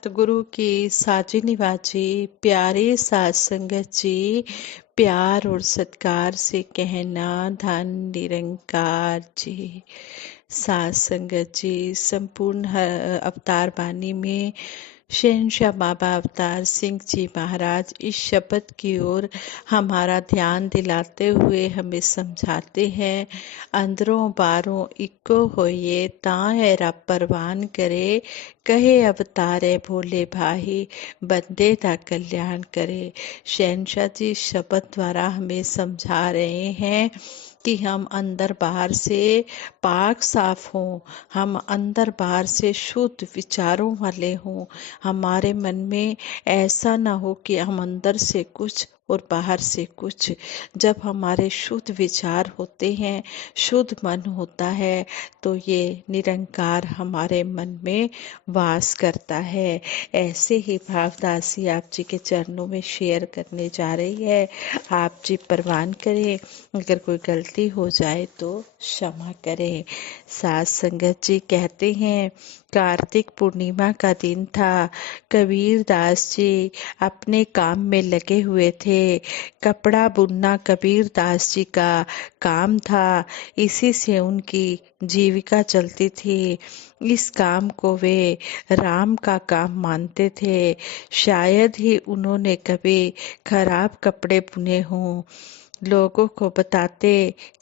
सतगुरु की साजी निवाजी प्यारे साध संगत जी, प्यार और सत्कार से कहना धन निरंकार जी। साध संगत जी, संपूर्ण अवतार बानी में शहंशाह बाबा अवतार सिंह जी महाराज इस शब्द की ओर हमारा ध्यान दिलाते हुए हमें समझाते हैं, अंदरों बारों इक्को होइए तां है रब परवान करे, कहे अवतारे भोले भाई बंदे दा कल्याण करे। शहंशाह जी शब्द द्वारा हमें समझा रहे हैं कि हम अंदर बाहर से पाक साफ हों, हम अंदर बाहर से शुद्ध विचारों वाले हों। हमारे मन में ऐसा ना हो कि हम अंदर से कुछ और बाहर से कुछ। जब हमारे शुद्ध विचार होते हैं, शुद्ध मन होता है, तो ये निरंकार हमारे मन में वास करता है। ऐसे ही भावदासी आप जी के चरणों में शेयर करने जा रही है। आप जी परवान करें, अगर कोई गलती हो जाए तो क्षमा करें। साथ संगत जी कहते हैं, कार्तिक पूर्णिमा का दिन था। कबीर दास जी अपने काम में लगे हुए थे। कपड़ा बुनना कबीर दास जी का काम था। इसी से उनकी जीविका चलती थी। इस काम को वे राम का काम मानते थे। शायद ही उन्होंने कभी खराब कपड़े बुने हों। लोगों को बताते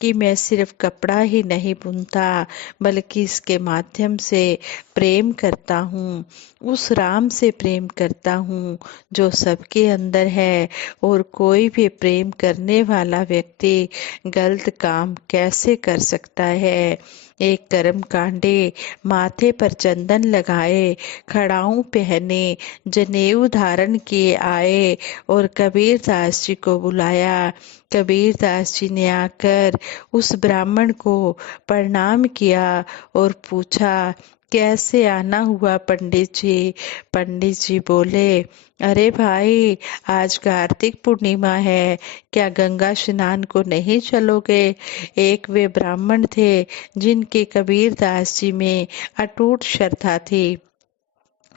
कि मैं सिर्फ कपड़ा ही नहीं बुनता, बल्कि इसके माध्यम से प्रेम करता हूँ, उस राम से प्रेम करता हूँ जो सबके अंदर है। और कोई भी प्रेम करने वाला व्यक्ति गलत काम कैसे कर सकता है। एक कर्म कांडे माथे पर चंदन लगाए, खड़ाऊं पहने, जनेऊ धारण किए आए और कबीर दास जी को बुलाया। कबीर दास जी ने आकर उस ब्राह्मण को प्रणाम किया और पूछा, कैसे आना हुआ पंडित जी। पंडित जी बोले, अरे भाई, आज कार्तिक पूर्णिमा है, क्या गंगा स्नान को नहीं चलोगे। एक वे ब्राह्मण थे जिनके कबीर दास जी में अटूट श्रद्धा थी।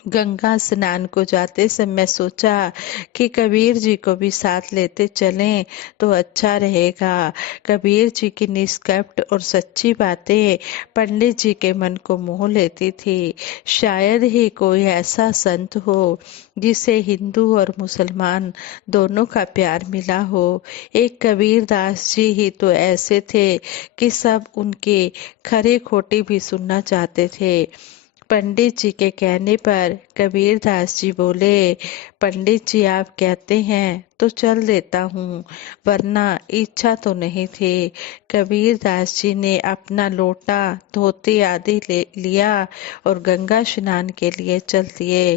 गंगा स्नान को जाते समय सोचा कि कबीर जी को भी साथ लेते चलें तो अच्छा रहेगा। कबीर जी की निष्कपट और सच्ची बातें पंडित जी के मन को मोह लेती थी। शायद ही कोई ऐसा संत हो जिसे हिंदू और मुसलमान दोनों का प्यार मिला हो। एक कबीर दास जी ही तो ऐसे थे कि सब उनके खरे खोटे भी सुनना चाहते थे। पंडित जी के कहने पर कबीर दास जी बोले, पंडित जी आप कहते हैं तो चल देता हूँ, वरना इच्छा तो नहीं थी। कबीर दास जी ने अपना लोटा धोती आदि ले लिया और गंगा स्नान के लिए चल दिए।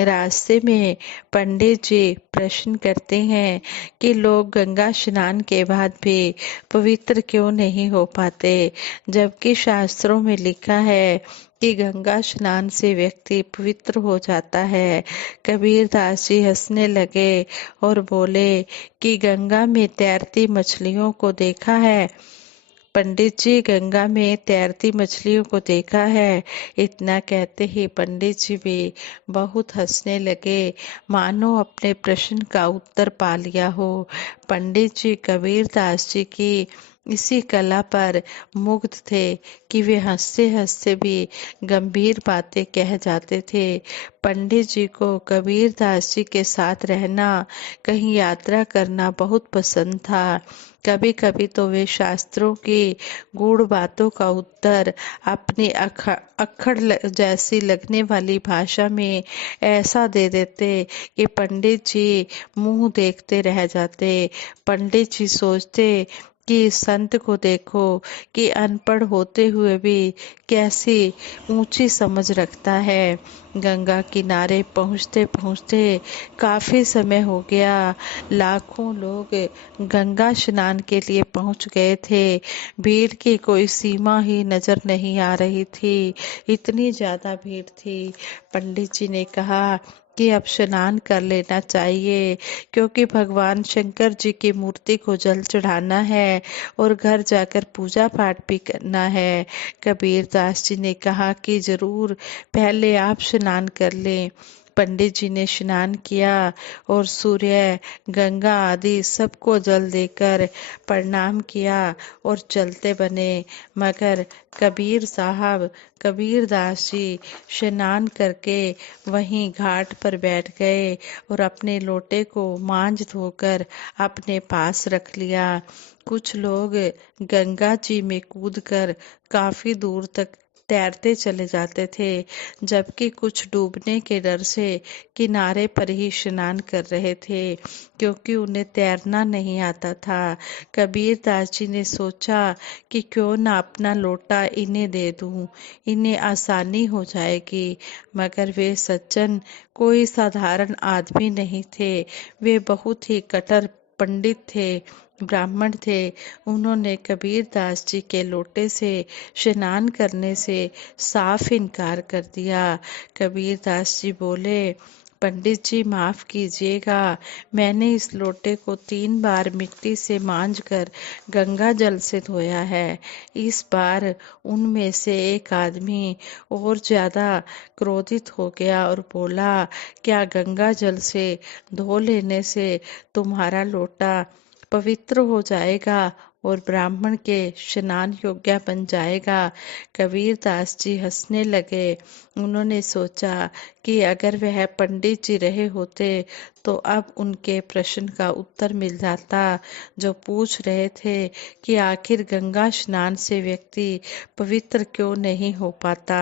रास्ते में पंडित जी प्रश्न करते हैं कि लोग गंगा स्नान के बाद भी पवित्र क्यों नहीं हो पाते, जबकि शास्त्रों में लिखा है कि गंगा स्नान से व्यक्ति पवित्र हो जाता है। कबीर दास जी हंसने लगे और बोले कि गंगा में तैरती मछलियों को देखा है। पंडित जी, गंगा में तैरती मछलियों को देखा है। इतना कहते ही पंडित जी भी बहुत हंसने लगे, मानो अपने प्रश्न का उत्तर पा लिया हो। पंडित जी कबीर दास जी की इसी कला पर मुग्ध थे कि वे हंसते हंसते भी गंभीर बातें कह जाते थे। पंडित जी को कबीर दास जी के साथ रहना, कहीं यात्रा करना बहुत पसंद था। कभी कभी तो वे शास्त्रों की गूढ़ बातों का उत्तर अपनी अक्खड़ जैसी लगने वाली भाषा में ऐसा दे देते कि पंडित जी मुंह देखते रह जाते। पंडित जी सोचते कि इस संत को देखो कि अनपढ़ होते हुए भी कैसी ऊंची समझ रखता है। गंगा किनारे पहुंचते पहुंचते काफी समय हो गया। लाखों लोग गंगा स्नान के लिए पहुंच गए थे। भीड़ की कोई सीमा ही नजर नहीं आ रही थी, इतनी ज्यादा भीड़ थी। पंडित जी ने कहा कि अब स्नान कर लेना चाहिए, क्योंकि भगवान शंकर जी की मूर्ति को जल चढ़ाना है और घर जाकर पूजा पाठ भी करना है। कबीर दास जी ने कहा कि जरूर, पहले आप स्नान कर लें। पंडित जी ने स्नान किया और सूर्य, गंगा आदि सबको जल देकर प्रणाम किया और चलते बने। मगर कबीर दास जी स्नान करके वहीं घाट पर बैठ गए और अपने लोटे को मांज धोकर अपने पास रख लिया। कुछ लोग गंगा जी में कूदकर काफी दूर तक तैरते चले जाते थे, जबकि कुछ डूबने के डर से किनारे पर ही स्नान कर रहे थे, क्योंकि उन्हें तैरना नहीं आता था। कबीर दास जी ने सोचा कि क्यों न अपना लोटा इन्हें दे दूं, इन्हें आसानी हो जाएगी। मगर वे सज्जन कोई साधारण आदमी नहीं थे, वे बहुत ही कट्टर पंडित थे, ब्राह्मण थे। उन्होंने कबीर दास जी के लोटे से स्नान करने से साफ इनकार कर दिया। कबीर दास जी बोले, पंडित जी माफ कीजिएगा, मैंने इस लोटे को 3 बार मिट्टी से मांजकर गंगा जल से धोया है। इस बार उनमें से एक आदमी और ज्यादा क्रोधित हो गया और बोला, क्या गंगा जल से धो लेने से तुम्हारा लोटा पवित्र हो जाएगा और ब्राह्मण के स्नान योग्य बन जाएगा? कबीर दास जी हंसने लगे। उन्होंने सोचा कि अगर वह पंडित जी रहे होते तो अब उनके प्रश्न का उत्तर मिल जाता, जो पूछ रहे थे कि आखिर गंगा स्नान से व्यक्ति पवित्र क्यों नहीं हो पाता।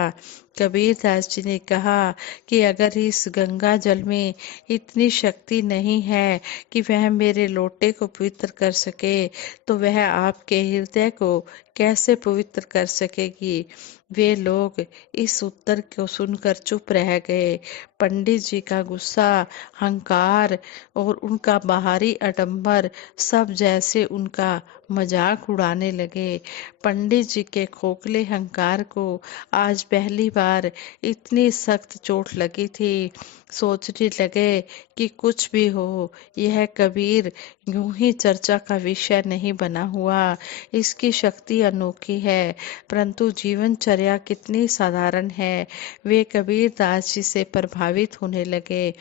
कबीर दास जी ने कहा कि अगर इस गंगा जल में इतनी शक्ति नहीं है कि वह मेरे लोटे को पवित्र कर सके, तो वह आपके हृदय को कैसे पवित्र कर सकेगी? वे लोग इस उत्तर को सुनकर चुप रह गए। पंडित जी का गुस्सा, अहंकार और उनका बाहरी आडंबर सब जैसे उनका मजाक उड़ाने लगे। पंडित जी के खोखले अहंकार को आज पहली बार इतनी सख्त चोट लगी थी। सोचने लगे कि कुछ भी हो, यह कबीर यूं ही चर्चा का विषय नहीं बना हुआ। इसकी शक्ति अनोखी है, परंतु जीवनचर्या कितनी साधारण है। वे कबीर दास जी से प्रभावित होने लगे।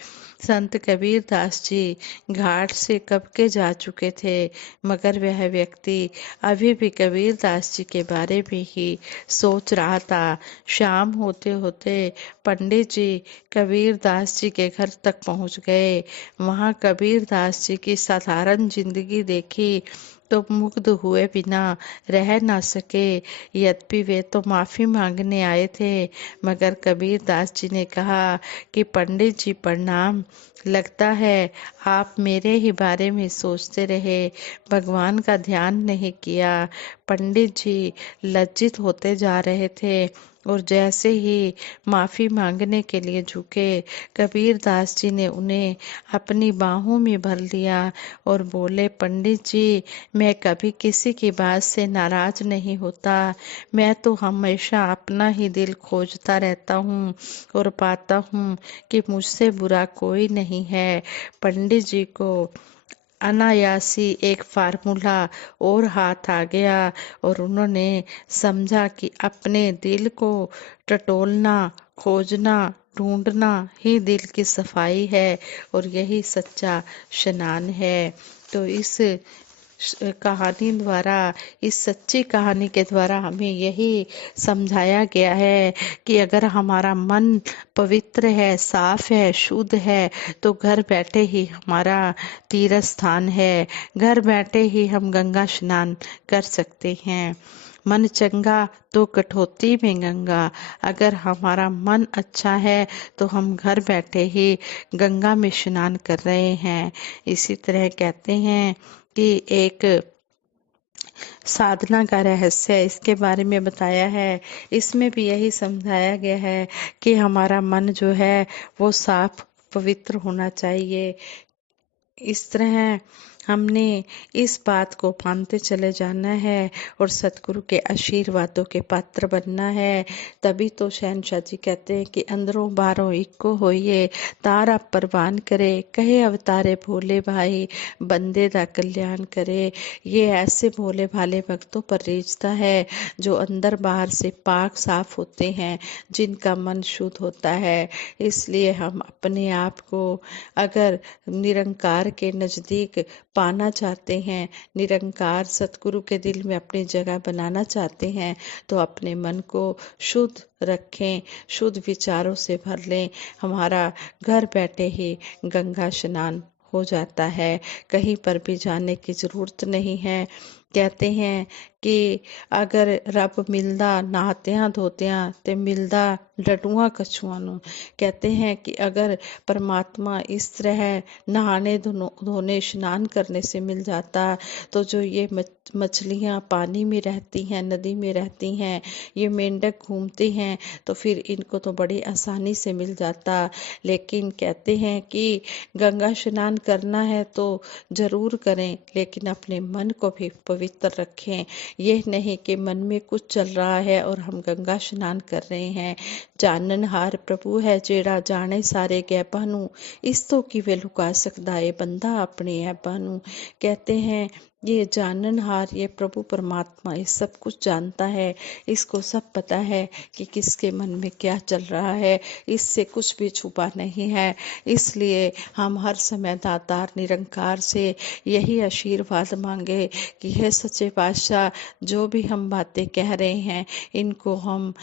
संत कबीर दास जी घाट से कब के जा चुके थे, मगर वह व्यक्ति अभी भी कबीर दास जी के बारे में ही सोच रहा था। शाम होते होते पंडित जी कबीर दास जी के घर तक पहुंच गए। वहां कबीर दास जी की साधारण जिंदगी देखी तो मुग्ध हुए बिना रह ना सके। यद्यपि वे तो माफी मांगने आए थे, मगर कबीर दास जी ने कहा कि पंडित जी प्रणाम, लगता है आप मेरे ही बारे में सोचते रहे, भगवान का ध्यान नहीं किया। पंडित जी लज्जित होते जा रहे थे और जैसे ही माफी मांगने के लिए झुके, कबीर दास जी ने उन्हें अपनी बाहों में भर लिया और बोले, पंडित जी, मैं कभी किसी की बात से नाराज नहीं होता। मैं तो हमेशा अपना ही दिल खोजता रहता हूँ और पाता हूँ कि मुझसे बुरा कोई नहीं है। पंडित जी को अनायासी एक फार्मूला और हाथ आ गया और उन्होंने समझा कि अपने दिल को टटोलना, खोजना, ढूंढना ही दिल की सफाई है और यही सच्चा स्नान है। तो इस कहानी द्वारा, इस सच्ची कहानी के द्वारा हमें यही समझाया गया है कि अगर हमारा मन पवित्र है, साफ है, शुद्ध है, तो घर बैठे ही हमारा तीर्थ स्थान है। घर बैठे ही हम गंगा स्नान कर सकते हैं। मन चंगा तो कठौती में गंगा। अगर हमारा मन अच्छा है तो हम घर बैठे ही गंगा में स्नान कर रहे हैं। इसी तरह कहते हैं कि एक साधना का रहस्य इसके बारे में बताया है। इसमें भी यही समझाया गया है कि हमारा मन जो है वो साफ पवित्र होना चाहिए। इस तरह हमने इस बात को मानते चले जाना है और सतगुरु के आशीर्वादों के पात्र बनना है। तभी तो शहनशाह जी कहते हैं कि अंदरों बाहरों इक्को होइए, तारा परवान करे, कहे अवतारे भोले भाई, बंदे दा कल्याण करे। ये ऐसे भोले भाले भक्तों पर रीझता है जो अंदर बाहर से पाक साफ होते हैं, जिनका मन शुद्ध होता है। इसलिए हम अपने आप को अगर निरंकार के नजदीक पाना चाहते हैं, निरंकार सतगुरु के दिल में अपनी जगह बनाना चाहते हैं, तो अपने मन को शुद्ध रखें, शुद्ध विचारों से भर लें। हमारा घर बैठे ही गंगा स्नान हो जाता है, कहीं पर भी जाने की जरूरत नहीं है। कहते हैं कि अगर रब मिलदा नहात्या धोत्या ते मिलदा डडुआ कछुआ नू। कहते हैं कि अगर परमात्मा इस तरह नहाने धोने स्नान करने से मिल जाता, तो जो ये मछलियाँ पानी में रहती हैं, नदी में रहती हैं, ये मेंढक घूमते हैं, तो फिर इनको तो बड़ी आसानी से मिल जाता। लेकिन कहते हैं कि गंगा स्नान करना है तो जरूर करें, लेकिन अपने मन को भी पवित्र रखें। ये नहीं कि मन में कुछ चल रहा है और हम गंगा स्नान कर रहे हैं। जाननहार प्रभु है जेड़ा जाने सारे गैबां नू, इस तो किवे लुका सकदा है बंदा अपने ऐबां नू। कहते हैं ये जाननहार, ये प्रभु परमात्मा ये सब कुछ जानता है, इसको सब पता है कि किसके मन में क्या चल रहा है, इससे कुछ भी छुपा नहीं है। इसलिए हम हर समय दातार निरंकार से यही आशीर्वाद मांगे कि हे सच्चे पातशाह, जो भी हम बातें कह रहे हैं इनको हम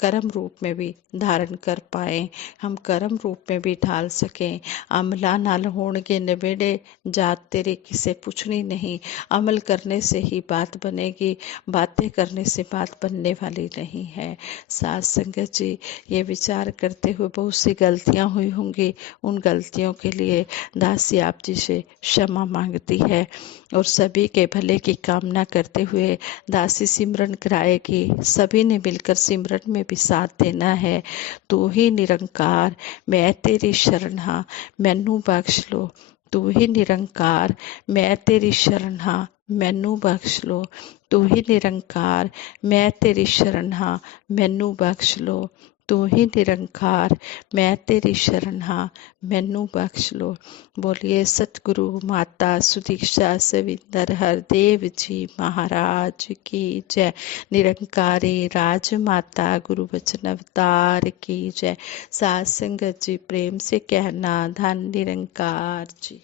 कर्म रूप में भी धारण कर पाए, हम कर्म रूप में भी ढाल सकें। अमला नाल होणगे नवेड़े, जात तेरी किसे पूछनी नहीं। अमल करने से ही बात बनेगी, बातें करने से बात बनने वाली नहीं है। साथ संगत जी, ये विचार करते हुए बहुत सी गलतियां हुई होंगी, उन गलतियों के लिए दासी आप जी से क्षमा मांगती है और सभी के भले की कामना करते हुए दासी सिमरन कराएगी। सभी ने मिलकर सिमरन में भी साथ देना है। तू ही निरंकार, मैं तेरी शरण हाँ, मैनू बख्श लो। तू ही निरंकार, मैं तेरी शरण हाँ, मैनू बख्श लो। तू ही निरंकार, मैं तेरी शरण हाँ, मैनू बख्श लो। तू ही निरंकार, मैं तेरी शरण हाँ, मैनू बख्श लो। बोलिए सतगुरु माता सुदीक्षा सविंदर हरदेव जी महाराज की जय। निरंकारी राज माता गुरु वचन अवतार की जय। सात संगत जी प्रेम से कहना धन निरंकार जी।